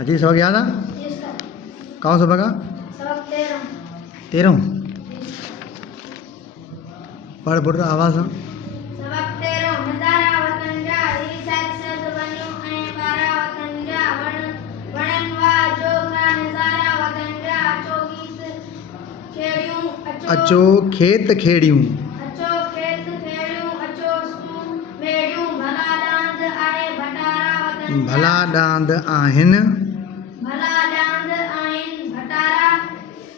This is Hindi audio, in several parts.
अजी सबक याद आ? कौन सबक आ? सबक 13। 13 पढ़ पुट आवाज़ सां। सबक 13 नज़ारा वतन जा ही सज सज वञूं ऐं ॿारा वतन जा वणनि वाह जो का नज़ारा वतन जा अचो गीत खेड़ियूं अचो खेत खेड़ियूं अचो खेत खेड़ियूं अचो सूं मेड़ियूं भला डांद आहे भटारा वतन जा भला डांद आहिनि भला डांद आहिनि भटारा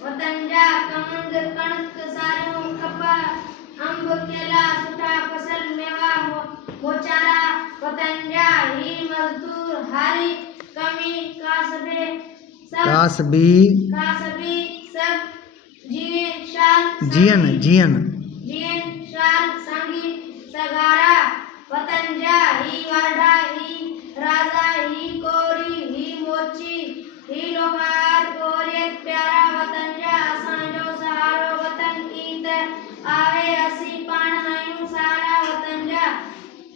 वतन जा कमंद कणक सारियूं कपा अंब केला सुठा फसल मेवा मोचारा वतन जा ही मजदूर हारी कमी कासबी सब जियन शान सांगी सगारा वतन जा ही वाडा ही राजा ही कोरी ही मोची ही लोहार कोरियत प्यारा वतन जा असांजो सहारो वतन ईत आहे असी पाण आहियूं सारा वतन जा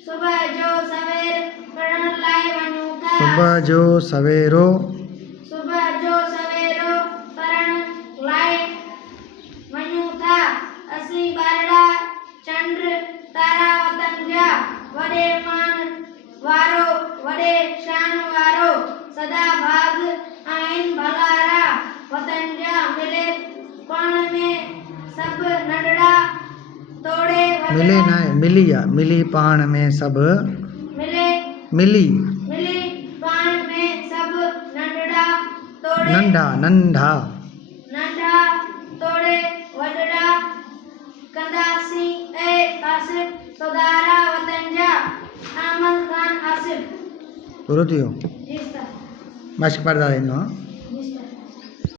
सुबह जो सवेर पढ़ण लाइ वञूं था सुबह जो सवेरो पढ़ण लाइ वञूं था असीं ॿारड़ा चंड तारा वतन जा वॾे मान वारो वॾे शान वारो सदा भाग आहिनि भलारा वतन जा मिले पाण में सभु नंढड़ा तोड़े मिले ना मिली आ मिली पाण में सब मिली पाण में सभु नंढड़ा तोड़े नंढा तोड़े वॾड़ा कंदासीं ऐ आसिफ सौदारा वतन जा अहमद खान आसिफ पूरो थियो जी सर मश्क पढ़दा रहंदो